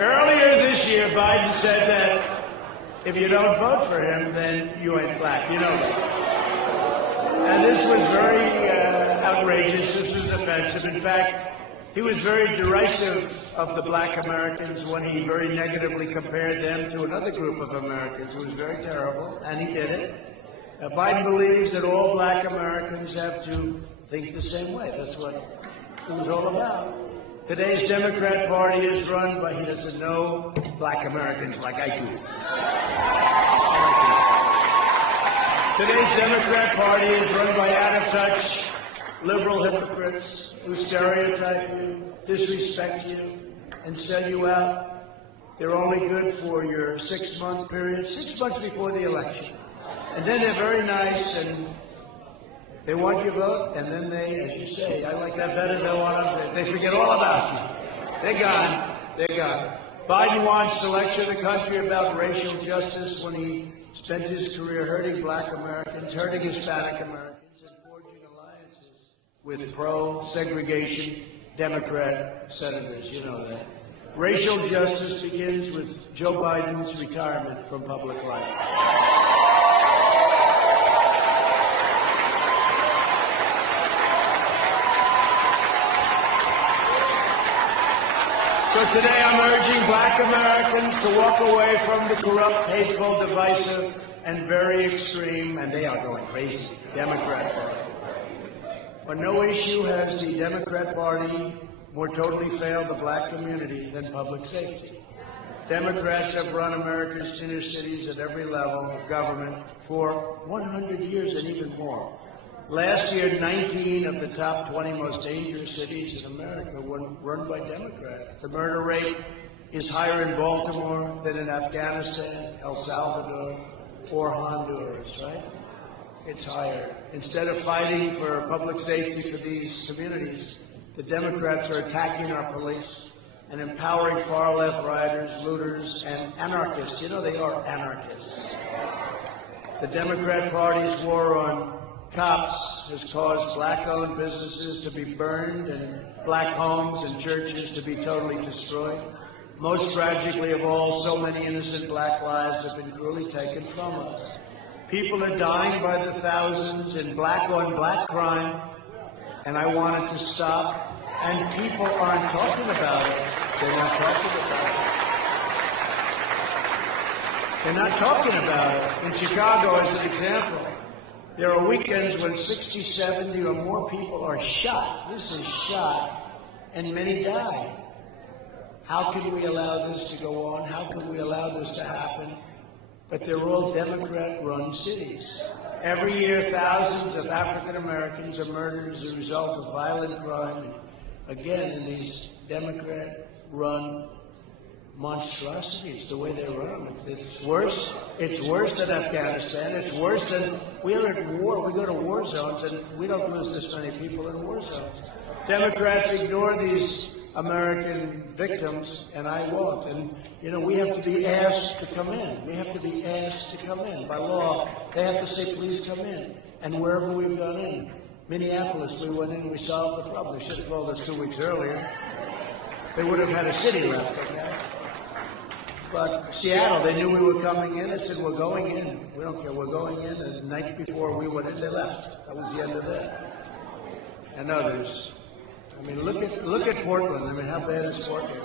Earlier this year, Biden said that if you don't vote for him, then you ain't black. You know that. And this was very outrageous. This was offensive. In fact, he was very derisive of the black Americans when he very negatively compared them to another group of Americans. It was very terrible, and he did it. Biden believes that all black Americans have to think the same way. That's what it was all about. Today's Democrat Party is run by, he doesn't know black Americans like I do. Today's Democrat Party is run by out-of-touch liberal hypocrites who stereotype you, disrespect you, and sell you out. They're only good for your 6-month period, 6 months before the election. And then they're very nice and they want your vote, and then they, as you say, I like that better, they forget all about you. They're gone. They're gone. Biden wants to lecture the country about racial justice when he spent his career hurting black Americans, hurting Hispanic Americans, and forging alliances with pro-segregation Democrat senators. You know that. Racial justice begins with Joe Biden's retirement from public life. So today I'm urging black Americans to walk away from the corrupt, hateful, divisive, and very extreme, and they are going crazy, Democrat Party. But no issue has the Democrat Party more totally failed the black community than public safety. Democrats have run America's inner cities at every level of government for 100 years and even more. Last year, 19 of the top 20 most dangerous cities in America were run by Democrats. The murder rate is higher in Baltimore than in Afghanistan, El Salvador, or Honduras, right? It's higher. Instead of fighting for public safety for these communities, the Democrats are attacking our police and empowering far-left rioters, looters, and anarchists. You know they are anarchists. The Democrat Party's war on cops has caused black-owned businesses to be burned and black homes and churches to be totally destroyed. Most tragically of all, so many innocent black lives have been cruelly taken from us. People are dying by the thousands in black-on-black crime, and I want it to stop. And people aren't talking about it. They're not talking about it. They're not talking about it. In Chicago, as an example, there are weekends when 60, 70 or more people are shot. This is shot, and many die. How can we allow this to go on? How can we allow this to happen? But they're all Democrat-run cities. Every year, thousands of African Americans are murdered as a result of violent crime. Again, in these Democrat-run monstrosities, the way they run them. It's worse. It's worse than Afghanistan. It's worse than, we're at war. We go to war zones, and we don't lose this many people in war zones. Democrats ignore these American victims, and I won't. And, you know, we have to be asked to come in. We have to be asked to come in. By law, they have to say, please come in. And wherever we've gone in, Minneapolis, we went in, we solved the problem. They should have called us 2 weeks earlier. They would have had a city left, okay? But Seattle, they knew we were coming in. I said, we're going in. We don't care. We're going in. And the night before we went in, they left. That was the end of that. And others. I mean, look at Portland. I mean, how bad is Portland?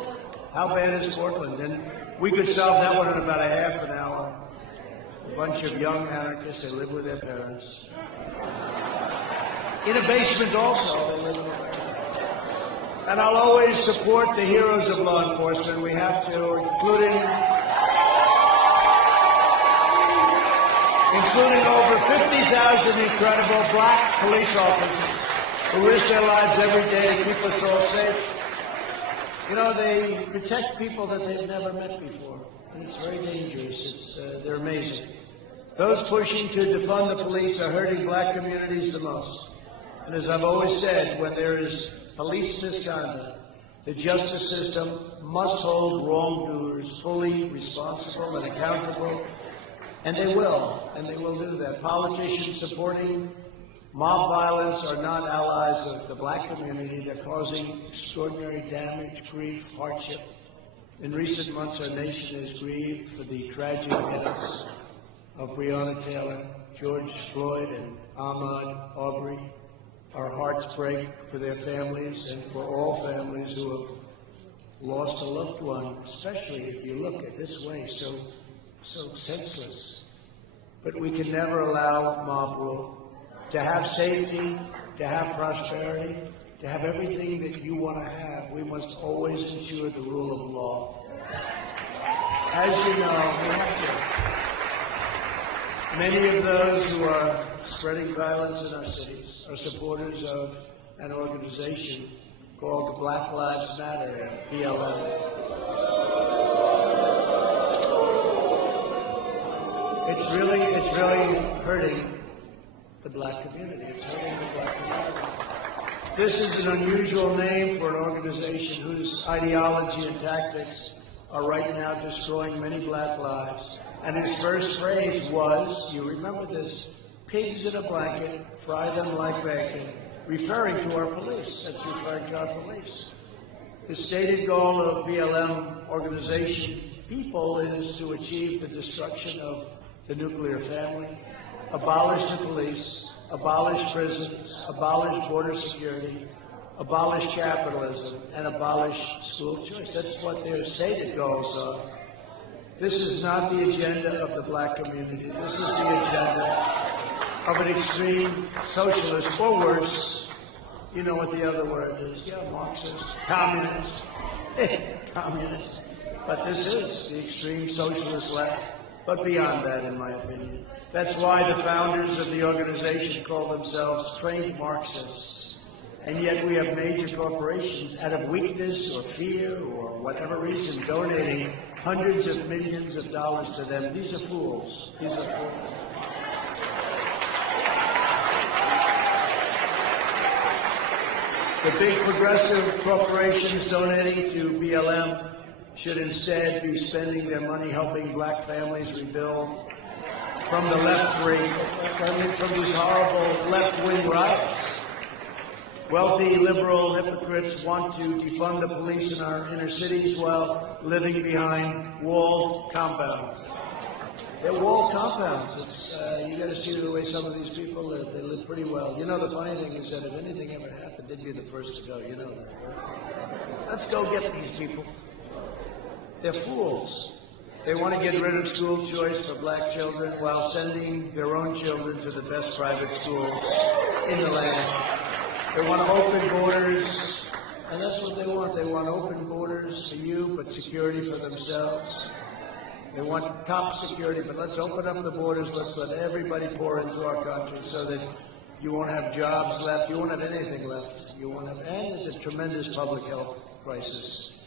How bad is Portland? And we could solve that one in about a half an hour. A bunch of young anarchists, they live with their parents. In a basement also, they live with their parents. And I'll always support the heroes of law enforcement. We have to, including over 50,000 incredible black police officers who risk their lives every day to keep us all safe. You know, they protect people that they've never met before, and it's very dangerous. They're amazing. Those pushing to defund the police are hurting black communities the most. And as I've always said, when there is police misconduct, the justice system must hold wrongdoers fully responsible and accountable, and they will do that. Politicians supporting mob violence are not allies of the black community. They're causing extraordinary damage, grief, hardship. In recent months, our nation has grieved for the tragic deaths of Breonna Taylor, George Floyd, and Ahmaud Arbery. Our hearts break for their families and for all families who have lost a loved one, especially if you look at this way, so senseless. But we can never allow mob rule. To have safety, to have prosperity, to have everything that you want to have, we must always ensure the rule of law. As you know, we have to. Many of those who are spreading violence in our cities are supporters of an organization called Black Lives Matter, BLM. It's really hurting the black community. It's hurting the black community. This is an unusual name for an organization whose ideology and tactics are right now destroying many black lives. And his first phrase was, you remember this, pigs in a blanket, fry them like bacon, referring to our police. That's referring to our police. The stated goal of BLM organization people is to achieve the destruction of the nuclear family, abolish the police, abolish prisons, abolish border security, abolish capitalism, and abolish school choice. That's what their stated goals are. This is not the agenda of the black community. This is the agenda of an extreme socialist, or worse. You know what the other word is. Yeah, Marxist, communist, communist. But this is the extreme socialist left. But beyond that, in my opinion. That's why the founders of the organization call themselves trained Marxists. And yet we have major corporations, out of weakness or fear or whatever reason, donating hundreds of millions of dollars to them. These are fools. These are fools. The big progressive corporations donating to BLM should instead be spending their money helping black families rebuild from the left wing, from these horrible left-wing riots. Wealthy liberal hypocrites want to defund the police in our inner cities while living behind walled compounds. They're walled compounds. You got to see the way some of these people live. They live pretty well. You know, the funny thing is that if anything ever happened, they'd be the first to go. You know that, right? Let's go get these people. They're fools. They want to get rid of school choice for black children while sending their own children to the best private schools in the land. They want to open borders, and that's what they want. They want open borders for you, but security for themselves. They want top security, but let's open up the borders. Let's let everybody pour into our country so that you won't have jobs left. You won't have anything left. You won't have, and there's a tremendous public health crisis